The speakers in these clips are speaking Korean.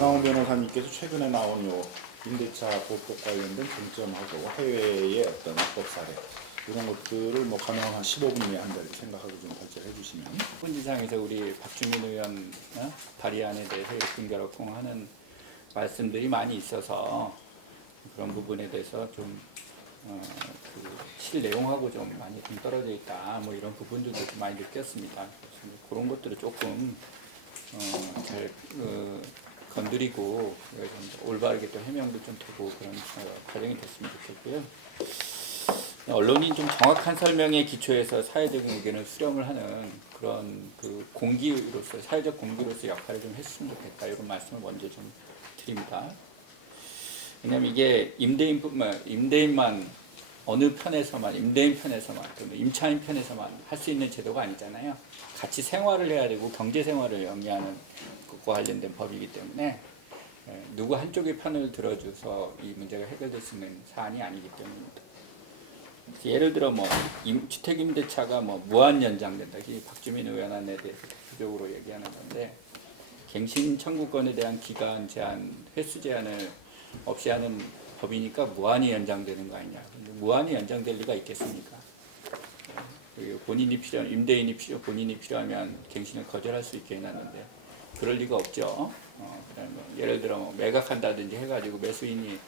이광훈 변호사님께서 최근에 나온 요 임대차 보복 관련된 쟁점하고 해외의 어떤 합법 사례 이런 것들을 뭐 가능한 한 15분 내에 한다 이렇게 생각하고 좀 발제해 주시면. 본지상에서 우리 박주민 의원 발의안에 대해서 이렇게 근거롭고 말씀들이 많이 있어서 그런 부분에 대해서 좀 실 내용하고 좀 많이 동떨어져 있다 뭐 이런 부분들도 좀 많이 느꼈습니다. 그래서 그런 것들을 조금 잘 건드리고 좀 올바르게 또 해명도 좀 되고 그런 과정이 됐으면 좋겠고요. 언론이 좀 정확한 설명에 기초해서 사회적인 의견을 수렴을 하는 그런 그 공기로서 사회적 공기로서 역할을 좀 했으면 좋겠다 이런 말씀을 먼저 좀 드립니다. 왜냐하면 이게 임대인만 어느 편에서만 임대인 편에서만 또는 임차인 편에서만 할 수 있는 제도가 아니잖아요. 같이 생활을 해야 되고 경제 생활을 영위하는 것과 관련된 법이기 때문에 누구 한쪽의 편을 들어줘서 이 문제가 해결될 수 있는 사안이 아니기 때문입니다. 예를 들어 주택임대차가 무한 연장된다. 이 박주민 의원안에 대해서 대표적으로 얘기하는 건데 갱신 청구권에 대한 기간 제한, 횟수 제한을 없이 하는 법이니까 무한히 연장되는 거 아니냐. 무한히 연장될 리가 있겠습니까? 본인이 임대인이 본인이 필요하면 갱신을 거절할 수 있게 해놨는데 그럴 리가 없죠. 그다음에 예를 들어 매각한다든지 해가지고 매수인이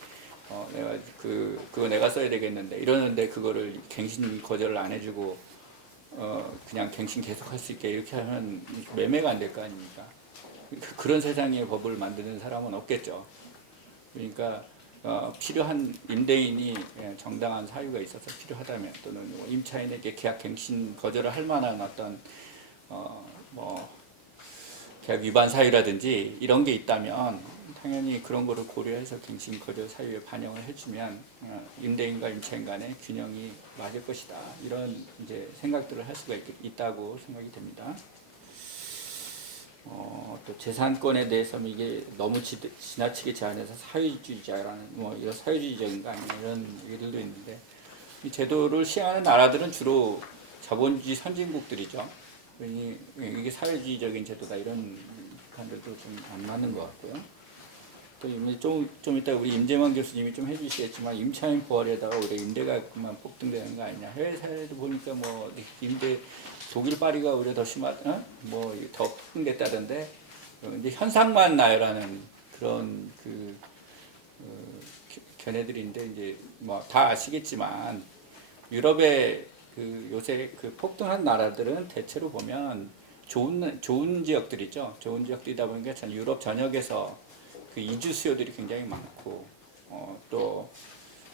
그거 내가 써야 되겠는데 이러는데 그거를 갱신 거절을 안 해주고 그냥 갱신 계속할 수 있게 이렇게 하면 매매가 안 될 거 아닙니까? 그런 세상의 법을 만드는 사람은 없겠죠. 그러니까 필요한 임대인이 정당한 사유가 있어서 필요하다면 또는 임차인에게 계약 갱신 거절을 할 만한 어떤 계약 위반 사유라든지 이런 게 있다면 당연히 그런 거를 고려해서 갱신 거절 사유에 반영을 해주면 임대인과 임차인 간의 균형이 맞을 것이다. 이런 이제 생각들을 할 수가 있다고 생각이 됩니다. 또 재산권에 대해서는 이게 너무 지나치게 제한해서 사회주의자라는 이런 사회주의적인 거 아니냐 이런 얘기들도 있는데 이 제도를 시행하는 나라들은 주로 자본주의 선진국들이죠. 이게 사회주의적인 제도다 이런 판들도 좀 안 맞는 것 같고요. 또 좀 이따 우리 임재만 교수님이 좀 해주시겠지만 임차인 부활에다가 우리 임대가격만 폭등되는 거 아니냐. 해외 사례도 보니까 임대 독일 파리가 오히려 더 더 폭등됐다던데 이제 현상만 나열하는 그런 견해들인데 이제 다 아시겠지만 유럽의 요새 폭등한 나라들은 대체로 보면 좋은 지역들이죠. 좋은 지역들이다 보니까 유럽 전역에서 이주 수요들이 굉장히 많고 또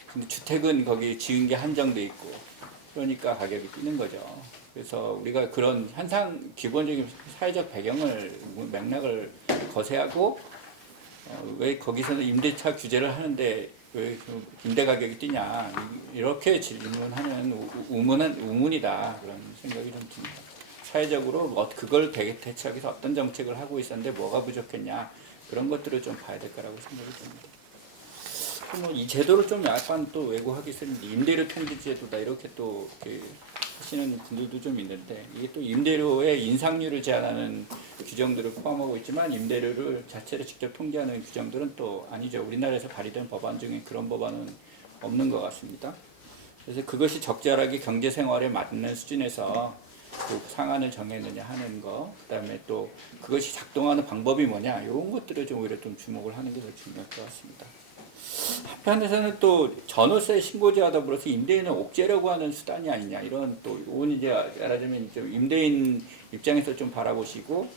근데 주택은 거기 지은 게 한정돼 있고 그러니까 가격이 뛰는 거죠. 그래서 우리가 그런 기본적인 사회적 맥락을 거세하고 왜 거기서는 임대차 규제를 하는데 왜 임대 가격이 뛰냐 이렇게 질문하는 우문이다 그런 생각이 좀 듭니다. 사회적으로 그걸 대체하기 위해서 어떤 정책을 하고 있었는데 뭐가 부족했냐 그런 것들을 좀 봐야 될 거라고 생각이 듭니다. 이 제도를 좀 약간 또 왜곡하기 싫은데 임대료 통지 제도다 이렇게 또 하시는 분들도 좀 있는데 이게 또 임대료의 인상률을 제한하는 규정들을 포함하고 있지만 임대료를 자체를 직접 통제하는 규정들은 또 아니죠. 우리나라에서 발의된 법안 중에 그런 법안은 없는 것 같습니다. 그래서 그것이 적절하게 경제생활에 맞는 수준에서 상한을 정했느냐 하는 거, 그다음에 또 그것이 작동하는 방법이 뭐냐 이런 것들을 좀 오히려 좀 주목을 하는 게 더 중요할 것 같습니다. 한편에서는 또 전월세 신고제와 더불어서 임대인을 옥죄려고 하는 수단이 아니냐 이런 또 이건 이제 말하자면 좀 임대인 입장에서 좀 바라보시고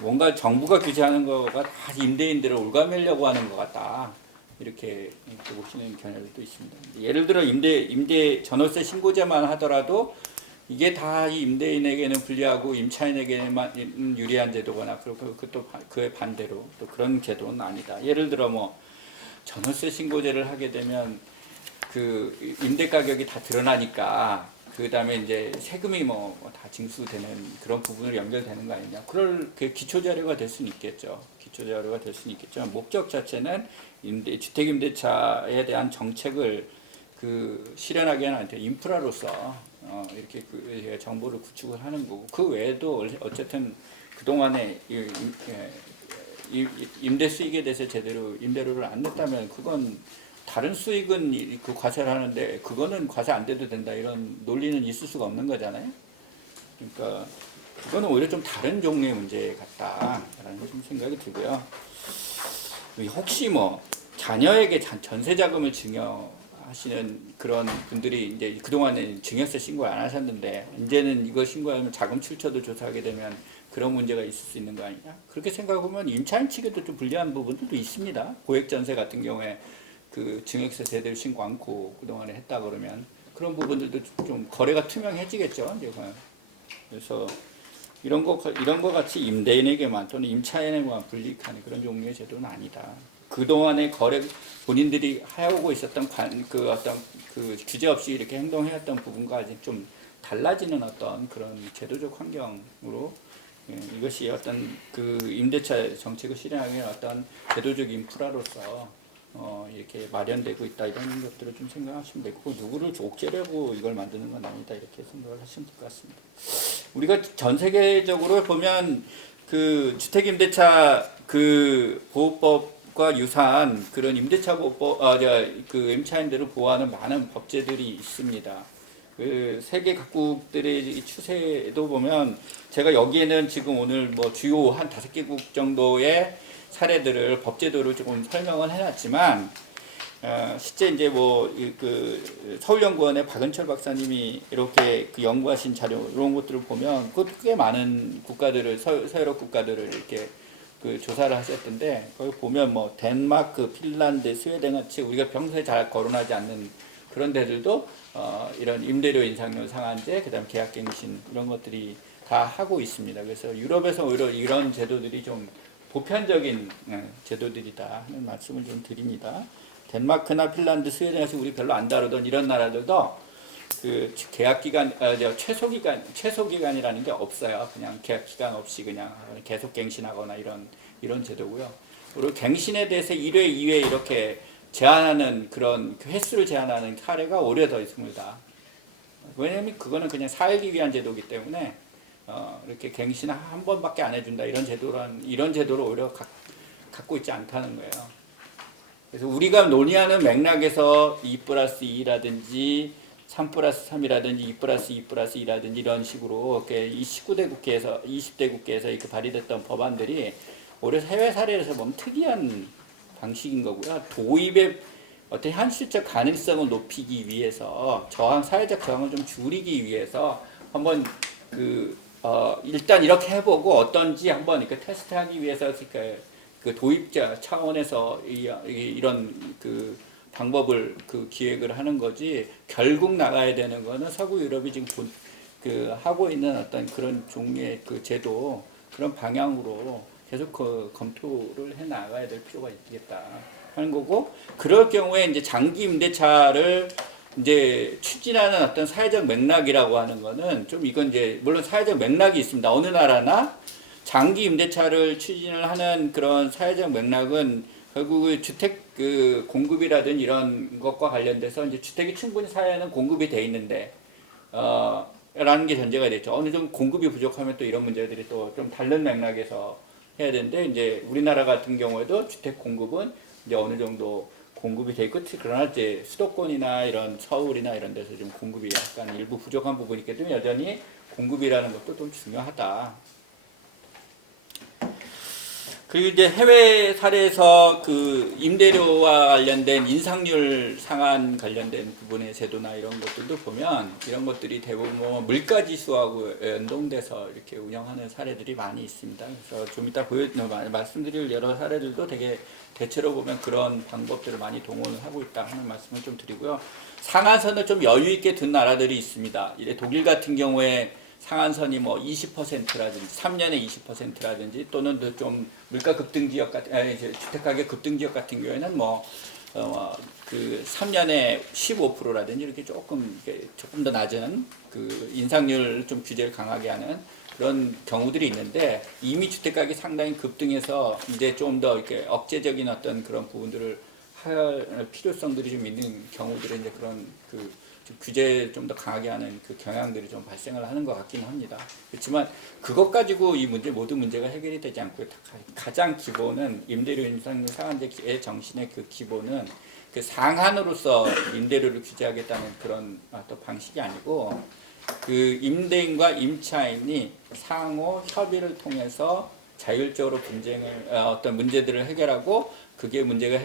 뭔가 정부가 규제하는 거가 다 임대인들을 올가매려고 하는 것 같다 이렇게 보시는 견해도 있습니다. 예를 들어 임대 전월세 신고제만 하더라도 이게 다 임대인에게는 불리하고 임차인에게만 유리한 제도거나 그것도 그에 반대로 또 그런 제도는 아니다. 예를 들어 전월세 신고제를 하게 되면 임대 가격이 다 드러나니까 그 다음에 이제 세금이 다 징수되는 그런 부분으로 연결되는 거 아니냐. 그럴 기초 자료가 될 수는 있겠죠. 기초 자료가 될 수는 있겠죠. 목적 자체는 주택 임대차에 대한 정책을 실현하기 위한 인프라로서 이렇게 정보를 구축을 하는 거고 그 외에도 어쨌든 그 동안에 임대 수익에 대해서 제대로 임대료를 안 냈다면 그건 다른 수익은 그 과세를 하는데 그거는 과세 안 돼도 된다 이런 논리는 있을 수가 없는 거잖아요. 그러니까 그거는 오히려 좀 다른 종류의 문제 같다라는 좀 생각이 들고요. 혹시 뭐 자녀에게 전세 자금을 증여하시는 그런 분들이 이제 그동안에 증여세 신고 안 하셨는데 이제는 이거 신고하면 자금 출처도 조사하게 되면 그런 문제가 있을 수 있는 거 아니냐? 그렇게 생각해보면 임차인 측에도 좀 불리한 부분들도 있습니다. 고액 전세 같은 경우에 그 증여세 제대로 신고 않고 그동안에 했다 그러면 그런 부분들도 좀 거래가 투명해지겠죠. 그래서 이런 거 같이 임대인에게만 또는 임차인에게만 불이익하는 그런 종류의 제도는 아니다. 그동안의 거래 본인들이 해오고 있었던 그 어떤 그 규제 없이 이렇게 행동해왔던 부분과 아직 좀 달라지는 어떤 그런 제도적 환경으로 이것이 어떤 그 임대차 정책을 실행하기 위한 어떤 제도적 인프라로서 이렇게 마련되고 있다 이런 것들을 좀 생각하시면 되고 누구를 옥죄려고 이걸 만드는 건 아니다 이렇게 생각을 하시면 될 것 같습니다. 우리가 전 세계적으로 보면 그 주택임대차 그 보호법과 유사한 그런 임대차 보호법, 그 임차인들을 보호하는 많은 법제들이 있습니다. 그 세계 각국들의 추세도 보면 제가 여기에는 지금 오늘 뭐 주요 한 5개국 정도의 사례들을 법제도를 조금 설명을 해놨지만 실제 이제 뭐 그 서울연구원의 박은철 박사님이 이렇게 그 연구하신 자료 이런 것들을 보면 그것도 꽤 많은 국가들을 서유럽 국가들을 이렇게 그 조사를 하셨던데 거기 보면 뭐 덴마크, 핀란드, 스웨덴 같이 우리가 평소에 잘 거론하지 않는 그런 데들도 이런 임대료 인상률 상한제, 그다음 계약갱신 이런 것들이 다 하고 있습니다. 그래서 유럽에서 오히려 이런 제도들이 좀 보편적인 제도들이다 하는 말씀을 좀 드립니다. 덴마크나 핀란드, 스웨덴에서 우리 별로 안 다루던 이런 나라들도 그 계약 기간, 최소 기간이라는 게 없어요. 그냥 계약 기간 없이 그냥 계속 갱신하거나 이런 제도고요. 그리고 갱신에 대해서 1회, 2회 이렇게 제한하는 그런 횟수를 제한하는 사례가 오히려 더 있습니다. 왜냐하면 그거는 그냥 살기 위한 제도이기 때문에 이렇게 갱신 한 번밖에 안 해준다 이런 제도를 오히려 갖고 있지 않다는 거예요. 그래서 우리가 논의하는 맥락에서 2+2라든지 3+3이라든지 2+2+2라든지 이런 식으로 이렇게 이 19대 국회에서 20대 국회에서 이렇게 발의됐던 법안들이 오히려 해외 사례에서 보면 특이한 방식인 거고요. 도입의 어떤 현실적 가능성을 높이기 위해서 사회적 저항을 좀 줄이기 위해서 한번 일단 이렇게 해보고 어떤지 한번 이렇게 테스트하기 위해서 그 도입자 차원에서 이런 그 방법을 그 기획을 하는 거지 결국 나가야 되는 거는 서구 유럽이 지금 하고 있는 어떤 그런 종류의 그 제도 그런 방향으로 계속 검토를 해 나가야 될 필요가 있겠다 하는 거고 그럴 경우에 이제 장기 임대차를 이제 추진하는 어떤 사회적 맥락이라고 하는 거는 좀 이건 이제 물론 사회적 맥락이 있습니다. 어느 나라나 장기 임대차를 추진을 하는 그런 사회적 맥락은 결국 주택 그 공급이라든 이런 것과 관련돼서 이제 주택이 충분히 사회에는 공급이 돼 있는데 라는 게 전제가 됐죠. 어느 정도 공급이 부족하면 또 이런 문제들이 또 좀 다른 맥락에서 해야 되는데 이제 우리나라 같은 경우에도 주택 공급은 이제 어느 정도 공급이 돼 있고 그러나 이제 수도권이나 이런 서울이나 이런 데서 좀 공급이 약간 일부 부족한 부분이 있기 때문에 여전히 공급이라는 것도 좀 중요하다. 그리고 이제 해외 사례에서 그 임대료와 관련된 인상률 상한 관련된 부분의 제도나 이런 것들도 보면 이런 것들이 대부분 뭐 물가 지수하고 연동돼서 이렇게 운영하는 사례들이 많이 있습니다. 그래서 좀 이따 말씀드릴 여러 사례들도 되게 대체로 보면 그런 방법들을 많이 동원을 하고 있다 하는 말씀을 좀 드리고요. 상한선을 좀 여유 있게 둔 나라들이 있습니다. 이제 독일 같은 경우에 상한선이 뭐 20%라든지 3년에 20%라든지 또는 좀 물가 급등 지역 주택가격 급등 지역 같은 경우에는 그 3년에 15%라든지 이렇게 조금 더 낮은 그 인상률 좀 규제를 강하게 하는 그런 경우들이 있는데 이미 주택가격이 상당히 급등해서 이제 좀 더 이렇게 억제적인 어떤 그런 부분들을 할 필요성들이 좀 있는 경우들은 이제 그런 규제 좀 더 강하게 하는 그 경향들이 좀 발생을 하는 것 같기는 합니다. 그렇지만 그것 가지고 이 모든 문제가 해결이 되지 않고요. 가장 기본은 임대료 인상 상한제의 정신의 그 기본은 그 상한으로서 임대료를 규제하겠다는 그런 또 방식이 아니고 그 임대인과 임차인이 상호 협의를 통해서 자율적으로 분쟁을 어떤 문제들을 해결하고 그게 문제가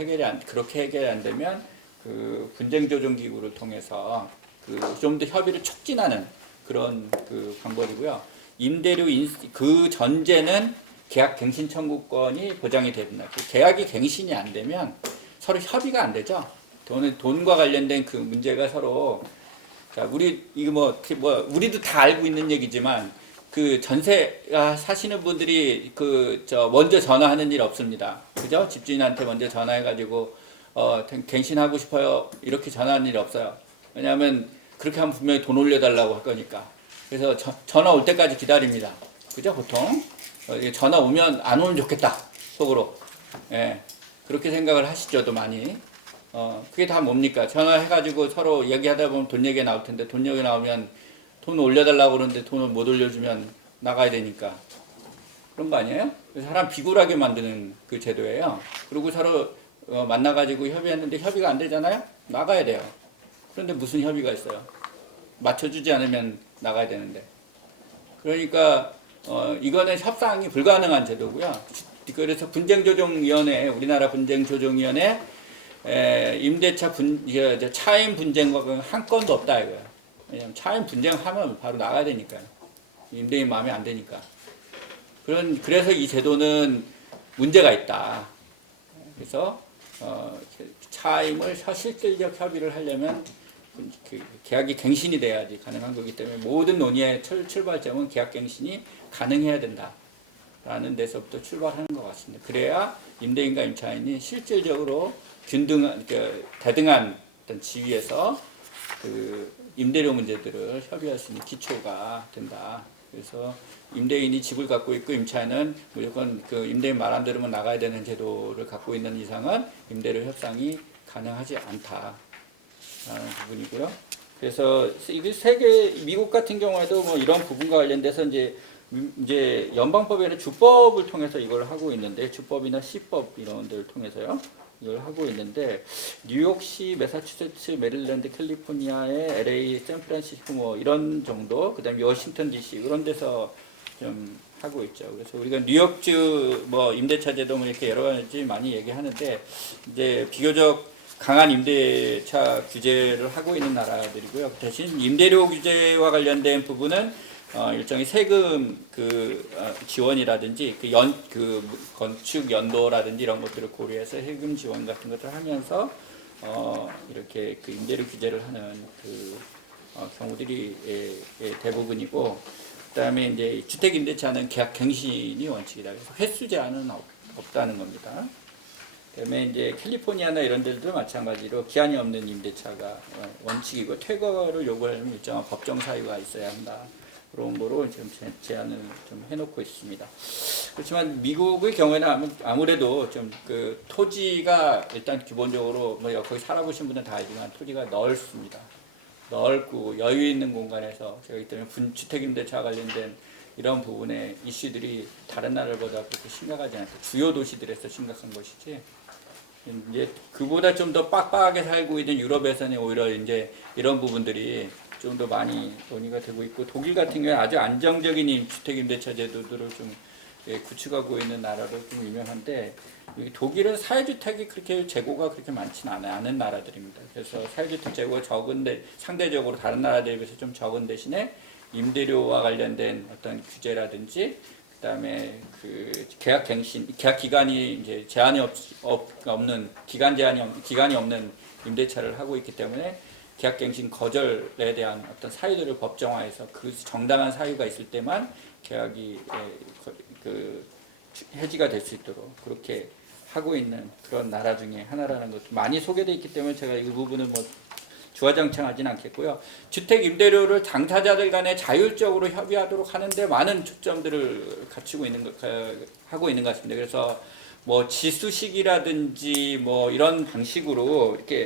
그렇게 해결이 안 되면 그 분쟁 조정 기구를 통해서 그 좀 더 협의를 촉진하는 그런 그 방법이고요. 임대료 그 전제는 계약 갱신 청구권이 보장이 됩니다. 그 계약이 갱신이 안 되면 서로 협의가 안 되죠. 돈과 관련된 그 문제가 서로 자, 우리도 다 알고 있는 얘기지만 그 전세가 사시는 분들이 먼저 전화하는 일 없습니다. 그죠? 집주인한테 먼저 전화해가지고 갱신하고 싶어요. 이렇게 전화하는 일 없어요. 왜냐하면 그렇게 하면 분명히 돈 올려달라고 할 거니까. 그래서 전화 올 때까지 기다립니다. 그죠? 보통 전화 오면 안 오면 좋겠다. 속으로. 예. 그렇게 생각을 하시죠, 또 많이. 그게 다 뭡니까? 전화해가지고 서로 얘기하다 보면 돈 얘기가 나올 텐데, 돈 얘기 나오면 돈 올려달라고 그러는데 돈을 못 올려주면 나가야 되니까. 그런 거 아니에요? 사람 비굴하게 만드는 그 제도예요. 그리고 서로 만나가지고 협의했는데 협의가 안 되잖아요? 나가야 돼요. 그런데 무슨 협의가 있어요? 맞춰주지 않으면 나가야 되는데. 그러니까, 이거는 협상이 불가능한 제도고요. 그래서 분쟁조정위원회, 우리나라 분쟁조정위원회 임대차 차임 분쟁과 한 건도 없다 이거야. 왜냐면 차임 분쟁하면 바로 나가야 되니까요. 임대인 마음에 안 드니까. 그래서 이 제도는 문제가 있다. 그래서 차임을 실질적 협의를 하려면 그 계약이 갱신이 돼야지 가능한 거기 때문에 모든 논의의 출발점은 계약 갱신이 가능해야 된다. 라는 데서부터 출발하는 것 같습니다. 그래야 임대인과 임차인이 실질적으로 대등한 어떤 지위에서 그 임대료 문제들을 협의할 수 있는 기초가 된다. 그래서 임대인이 집을 갖고 있고 임차인은 무조건 그 임대인 말 안 들으면 나가야 되는 제도를 갖고 있는 이상은 임대료 협상이 가능하지 않다라는 부분이고요. 그래서 이게 미국 같은 경우에도 뭐 이런 부분과 관련돼서 이제 연방법에는 주법을 통해서 이걸 하고 있는데 주법이나 시법 이런 데를 통해서요. 이걸 하고 있는데 뉴욕시, 매사추세츠, 메릴랜드, 캘리포니아의 LA, 샌프란시스코 뭐 이런 정도, 그다음에 워싱턴 DC 이런 데서 좀 하고 있죠. 그래서 우리가 뉴욕주 뭐 임대차 제도 뭐 이렇게 여러 가지 많이 얘기하는데 이제 비교적 강한 임대차 규제를 하고 있는 나라들이고요. 대신 임대료 규제와 관련된 부분은 일종의 세금 지원이라든지 그 건축 연도라든지 이런 것들을 고려해서 세금 지원 같은 것을 하면서 이렇게 그 임대료 규제를 하는 경우들이 대부분이고, 그다음에 이제 주택 임대차는 계약 갱신이 원칙이다. 그래서 횟수 제한은 없다는 겁니다. 그다음에 이제 캘리포니아나 이런 데도 마찬가지로 기한이 없는 임대차가 원칙이고 퇴거를 요구하려면 일정한 법정 사유가 있어야 한다. 그런 거로 지금 제안을 좀 해놓고 있습니다. 그렇지만 미국의 경우에는 아무래도 좀 그 토지가 일단 기본적으로 뭐 거기 살아보신 분은 다 알지만 토지가 넓습니다. 넓고 여유 있는 공간에서 제가 때문에 주택임대차 관련된 이런 부분의 이슈들이 다른 나라보다 그렇게 심각하지 않고 주요 도시들에서 심각한 것이지. 이제 그보다 좀 더 빡빡하게 살고 있는 유럽에서는 오히려 이제 이런 부분들이 좀 더 많이 논의가 되고 있고, 독일 같은 경우에 아주 안정적인 주택임대차 제도들을 좀 구축하고 있는 나라로 좀 유명한데, 독일은 사회주택이 그렇게 재고가 그렇게 많지는 않은 나라들입니다. 그래서 사회주택 재고가 적은데 상대적으로 다른 나라들에 비해서 좀 적은 대신에 임대료와 관련된 어떤 규제라든지 그다음에 그 계약 기간이 이제 제한이 없는 기간이 없는 임대차를 하고 있기 때문에 계약갱신 거절에 대한 어떤 사유들을 법정화해서 그 정당한 사유가 있을 때만 계약이 해지가 될 수 있도록 그렇게 하고 있는 그런 나라 중에 하나라는 것도 많이 소개되어 있기 때문에 제가 이 부분은 뭐 주화장창하진 않겠고요. 주택 임대료를 당사자들 간에 자율적으로 협의하도록 하는데 많은 초점들을 하고 있는 것 같습니다. 그래서 뭐 지수식이라든지 뭐 이런 방식으로 이렇게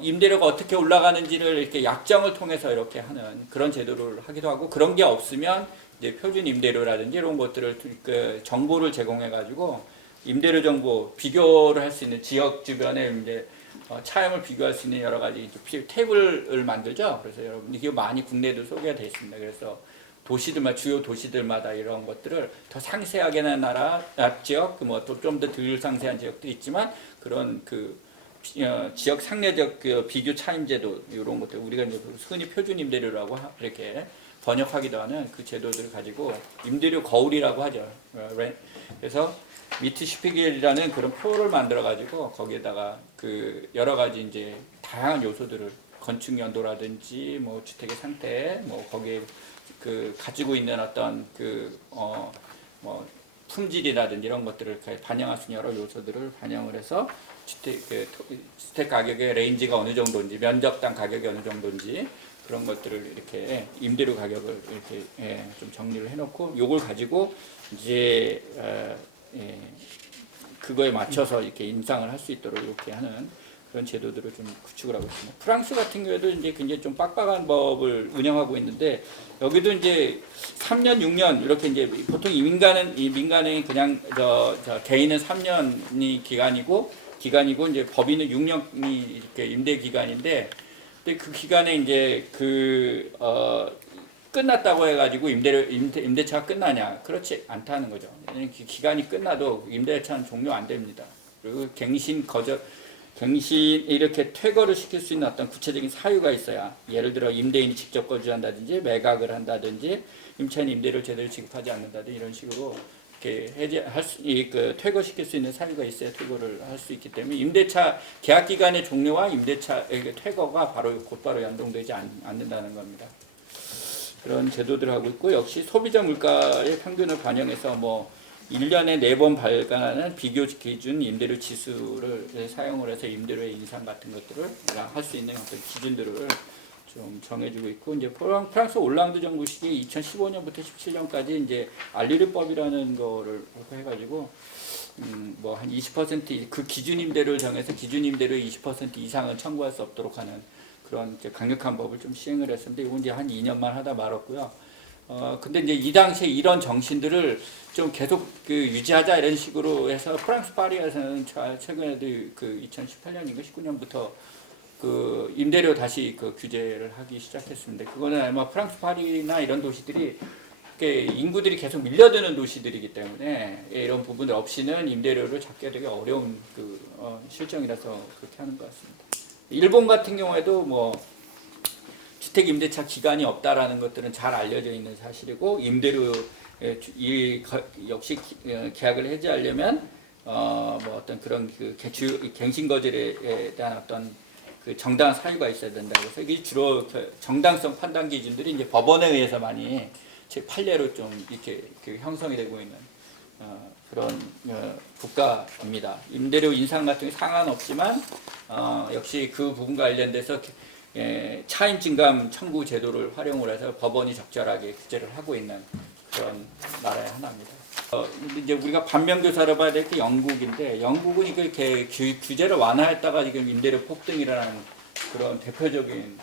임대료가 어떻게 올라가는지를 이렇게 약정을 통해서 이렇게 하는 그런 제도를 하기도 하고, 그런 게 없으면 이제 표준 임대료라든지 이런 것들을 그 정보를 제공해 가지고 임대료 정보 비교를 할 수 있는, 지역 주변에 이제 차용을 비교할 수 있는 여러 가지 테이블을 만들죠. 그래서 여러분 이게 많이 국내에도 소개가 되어 있습니다. 그래서 도시들마다, 주요 도시들마다 이런 것들을 더 상세하게는 나라, 지역, 뭐 좀 더 덜 상세한 지역도 있지만 그런 지역 상례적 비교 차임제도, 이런 것들 우리가 이제 흔히 표준 임대료라고 이렇게 번역하기도 하는 그 제도들을 가지고 임대료 거울이라고 하죠. 그래서 미트슈피겔이라는 그런 표를 만들어 가지고 거기에다가 그 여러 가지 이제 다양한 요소들을, 건축 연도라든지 뭐 주택의 상태, 뭐 거기에 그 가지고 있는 어떤 뭐 품질이라든지 이런 것들을 반영할 수 있는 여러 요소들을 반영을 해서 주택 가격의 레인지가 어느 정도인지, 면적당 가격이 어느 정도인지 그런 것들을 이렇게 임대료 가격을 이렇게 좀 정리를 해놓고, 요걸 가지고 이제 그거에 맞춰서 이렇게 인상을 할 수 있도록 이렇게 하는 그런 제도들을 좀 구축을 하고 있습니다. 프랑스 같은 경우에도 이제 굉장히 좀 빡빡한 법을 운영하고 있는데, 여기도 이제 3년, 6년 이렇게 이제 보통 이 민간은 그냥 개인은 3년이 기간이고 이제 법인은 6년이 이렇게 임대 기간인데, 근데 그 기간에 이제 끝났다고 해가지고 임대차가 끝나냐? 그렇지 않다는 거죠. 기간이 끝나도 임대차는 종료 안 됩니다. 그리고 갱신 이렇게 퇴거를 시킬 수 있는 어떤 구체적인 사유가 있어야, 예를 들어 임대인이 직접 거주한다든지 매각을 한다든지 임차인 임대료를 제대로 지급하지 않는다든지 이런 식으로 이렇게 퇴거시킬 수 있는 사유가 있어야 퇴거를 할 수 있기 때문에, 임대차 계약 기간의 종료와 임대차 퇴거가 곧바로 연동되지 않는다는 겁니다. 그런 제도들을 하고 있고, 역시 소비자 물가의 평균을 반영해서 뭐 1년에 4번 발간하는 비교 기준 임대료 지수를 사용을 해서 임대료의 인상 같은 것들을 할 수 있는 어떤 기준들을 좀 정해주고 있고, 이제 프랑스 올랑드 정부 시기 2015년부터 17년까지 이제 알리르법이라는 거를 해가지고 뭐 한 20% 그 기준 임대료를 정해서 기준 임대료의 20% 이상은 청구할 수 없도록 하는 그런 이제 강력한 법을 좀 시행을 했었는데, 이건 이제 한 2년만 하다 말았고요. 근데 이제 이 당시에 이런 정신들을 좀 계속 유지하자 이런 식으로 해서 프랑스 파리에서는 최근에도 2018년인가 19년부터 임대료 다시 규제를 하기 시작했습니다. 그거는 아마 프랑스 파리나 이런 도시들이 인구들이 계속 밀려드는 도시들이기 때문에 이런 부분들 없이는 임대료를 잡기가 되게 어려운 실정이라서 그렇게 하는 것 같습니다. 일본 같은 경우에도 뭐 주택 임대차 기간이 없다라는 것들은 잘 알려져 있는 사실이고, 임대료 역시 계약을 해지하려면 뭐 어떤 그런 갱신 거절에 대한 어떤 정당한 사유가 있어야 된다고 해서, 이게 주로 정당성 판단 기준들이 이제 법원에 의해서 많이 제 판례로 좀 이렇게 형성이 되고 있는 그런 국가입니다. 임대료 인상 같은 게 상관없지만 역시 그 부분과 관련돼서 차임 증감 청구 제도를 활용을 해서 법원이 적절하게 규제를 하고 있는 그런 나라의 하나입니다. 이제 우리가 반면교사로 봐야 될 게 영국인데, 영국은 이렇게 규제를 완화했다가 지금 임대료 폭등이라는 그런 대표적인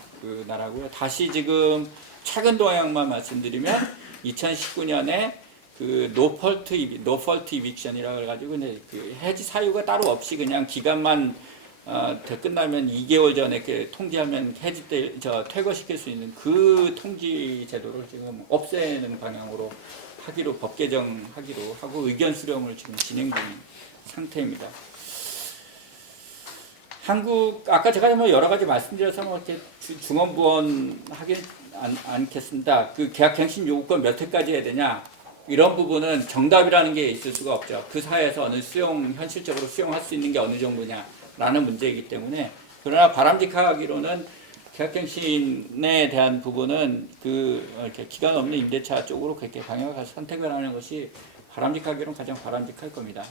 나라고요. 다시 지금 최근 동향만 말씀드리면 2019년에 노펄트 이빅션이라고 해가지고 해지 사유가 따로 없이 그냥 기간만 끝나면 2개월 전에 통지하면 퇴거시킬 수 있는 그 통지 제도를 지금 없애는 방향으로 하기로, 법 개정하기로 하고 의견 수렴을 지금 진행 중인 상태입니다. 한국, 아까 제가 뭐 여러 가지 말씀드려서 뭐 이렇게 중언부언 하긴 않겠습니다. 계약갱신 요구권 몇 회까지 해야 되냐, 이런 부분은 정답이라는 게 있을 수가 없죠. 그 사회에서 현실적으로 수용할 수 있는 게 어느 정도냐라는 문제이기 때문에. 그러나 바람직하기로는 계약갱신에 대한 부분은 이렇게 기간 없는 임대차 쪽으로 그렇게 방향을 선택을 하는 것이 바람직하기로는 가장 바람직할 겁니다.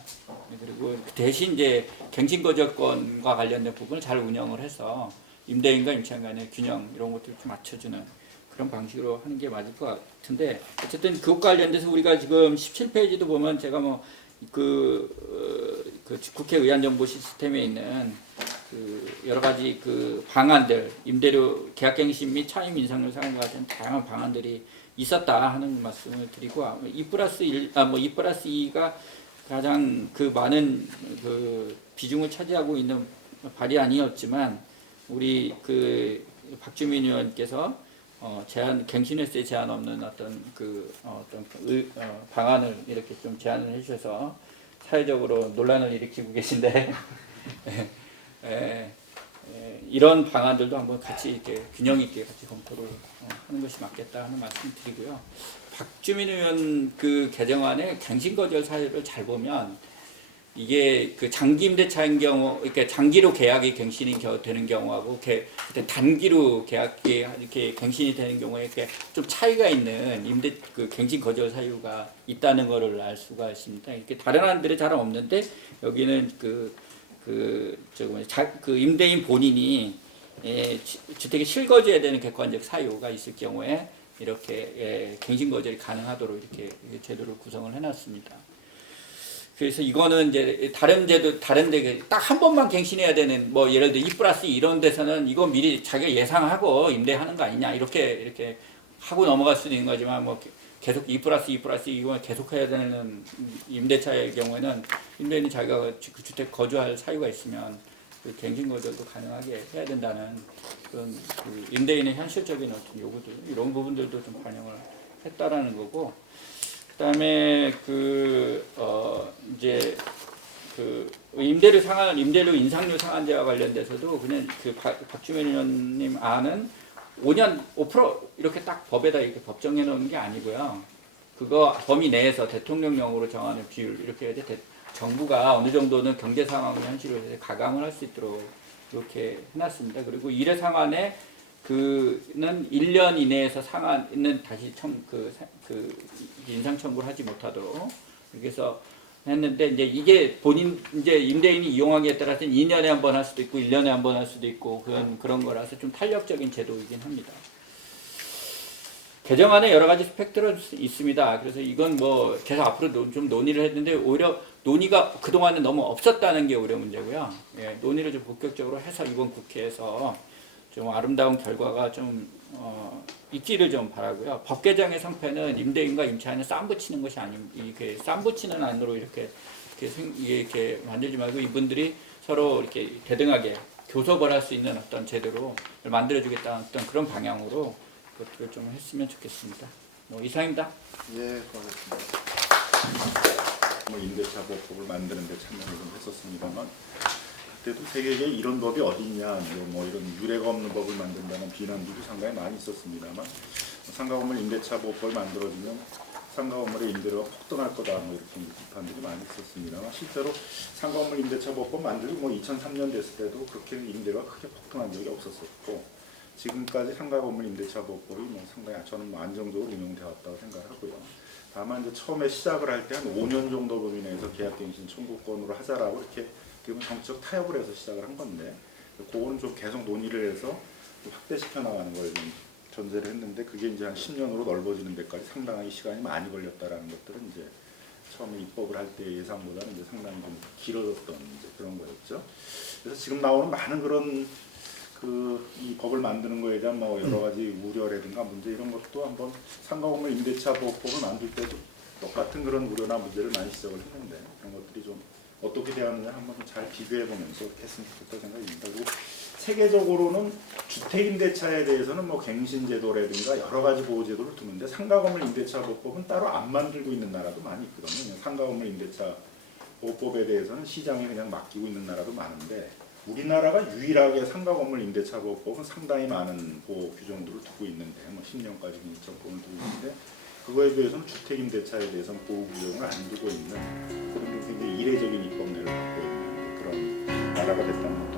그리고 대신 이제 갱신거절권과 관련된 부분을 잘 운영을 해서 임대인과 임차인 간의 균형 이런 것들을 좀 맞춰주는 그런 방식으로 하는 게 맞을 것 같은데, 어쨌든 그것과 관련돼서 우리가 지금 17페이지도 보면 제가 뭐 국회 의안정보 시스템에 있는 그 여러 가지 그 방안들, 임대료 계약갱신 및 차임 인상률 상한과 같은 다양한 방안들이 있었다 하는 말씀을 드리고, 2+1, 2+2가 가장 그 많은 그 비중을 차지하고 있는 발의안이었지만, 우리 그 박주민 의원께서 갱신일세 제한 없는 어떤 방안을 이렇게 좀 제안을 해주셔서 사회적으로 논란을 일으키고 계신데 이런 방안들도 한번 같이 이렇게 균형 있게 같이 검토를 하는 것이 맞겠다 하는 말씀 드리고요. 박주민 의원 그 개정안의 갱신 거절 사유를 잘 보면 이게 그 장기 임대차인 경우, 이렇게 장기로 계약이 갱신이 되는 경우하고 단기로 계약이 이렇게 갱신이 되는 경우에 이렇게 좀 차이가 있는 그 갱신 거절 사유가 있다는 것을 알 수가 있습니다. 이렇게 다른 안들이 잘 없는데 여기는 그 임대인 본인이 주택에 실거주해야 되는 객관적 사유가 있을 경우에 이렇게 갱신 거절이 가능하도록 이렇게 제도를 구성을 해놨습니다. 그래서 이거는 이제 다른 데 딱 한 번만 갱신해야 되는, 뭐 예를 들어 2+2 이런 데서는 이거 미리 자기가 예상하고 임대하는 거 아니냐 이렇게 하고 넘어갈 수도 있는 거지만, 뭐 계속 2+2 이거 계속 해야 되는 임대차의 경우에는 임대인이 자기가 그 주택 거주할 사유가 있으면 그 갱신 거절도 가능하게 해야 된다는 그런 그 임대인의 현실적인 어떤 요구들, 이런 부분들도 좀 반영을 했다라는 거고. 그다음에 이제 임대료 인상률 상한제와 관련돼서도 그냥 박주민 의원님 안은 5년 5% 이렇게 딱 법에다 이렇게 법정해 놓은 게 아니고요. 그거 범위 내에서 대통령령으로 정하는 비율 이렇게 해야 돼. 정부가 어느 정도는 경제 상황을 현실로 해서 가감을 할 수 있도록 이렇게 해놨습니다. 그리고 일회 상한에 그는 1년 이내에서 상한은 다시 인상 청구를 하지 못하도록 이렇게 해서 했는데, 이제 이게 이제 임대인이 이용하기에 따라서는 2년에 한 번 할 수도 있고 1년에 한 번 할 수도 있고 그런 거라서 좀 탄력적인 제도이긴 합니다. 개정안에 여러 가지 스펙트럼이 있습니다. 그래서 이건 뭐 계속 앞으로 좀 논의를 했는데, 오히려 논의가 그동안에 너무 없었다는 게 오히려 문제고요. 논의를 좀 본격적으로 해서 이번 국회에서 좀 아름다운 결과가 좀 있기를 좀 바라고요. 법 개정의 성패는 임대인과 임차인을 쌈 붙이는 것이 아닙니다. 이렇게 쌈 붙이는 안으로 이렇게 만들지 말고 이분들이 서로 이렇게 대등하게 교섭을 할 수 있는 어떤 제도로 만들어주겠다는 어떤 그런 방향으로 그것들을 좀 했으면 좋겠습니다. 뭐 이상입니다. 예, 고맙습니다. 뭐 임대차 보호법을 만드는데 참여를 좀 했었습니다만, 그때도 세계에 이런 법이 어디 있냐, 뭐 이런 유례가 없는 법을 만든다는 비난들이 상당히 많이 있었습니다만, 상가 건물 임대차 보호법을 만들어지면 상가 건물의 임대료가 폭등할 거다, 뭐 이렇게 비판들이 많이 있었습니다만, 실제로 상가 건물 임대차 보호법 만들고 뭐 2003년 됐을 때도 그렇게 임대료가 크게 폭등한 적이 없었었고, 지금까지 상가 건물 임대차 보호법이 뭐 상당히 저는 뭐 안정적으로 운영되어 왔다고 생각하고요. 다만 이제 처음에 시작을 할 때 한 5년 정도 범위 내에서 계약갱신 청구권으로 하자라고 이렇게 정치적 타협을 해서 시작을 한 건데, 그거는 좀 계속 논의를 해서 확대시켜 나가는 걸 좀 전제를 했는데, 그게 이제 한 10년으로 넓어지는 데까지 상당히 시간이 많이 걸렸다라는 것들은 이제 처음에 입법을 할 때 예상보다는 이제 상당히 좀 길어졌던 이제 그런 거였죠. 그래서 지금 나오는 많은 그런 이 법을 만드는 거에 대한 뭐 여러 가지 우려라든가 문제 이런 것도 한번 상가 건물 임대차 보호법을 만들 때도 똑같은 그런 우려나 문제를 많이 지적을 했는데, 그런 것들이 좀 어떻게 되었느냐 한번 잘 비교해 보면서 이렇게 했으면 좋겠다고 생각입니다. 그리고 세계적으로는 주택 임대차에 대해서는 뭐 갱신제도라든가 여러 가지 보호제도를 두는데, 상가 건물 임대차 보호법은 따로 안 만들고 있는 나라도 많이 있거든요. 상가 건물 임대차 보호법에 대해서는 시장에 그냥 맡기고 있는 나라도 많은데, 우리나라가 유일하게 상가 건물 임대차 보호법은 상당히 많은 보호 규정들을 두고 있는데, 뭐 10년까지 인정권을 두고 있는데, 그거에 비해서는 주택 임대차에 대해서는 보호 규정을 안 두고 있는 그런 굉장히 이례적인 입법례를 갖고 있는 그런 나라가 됐다는 것도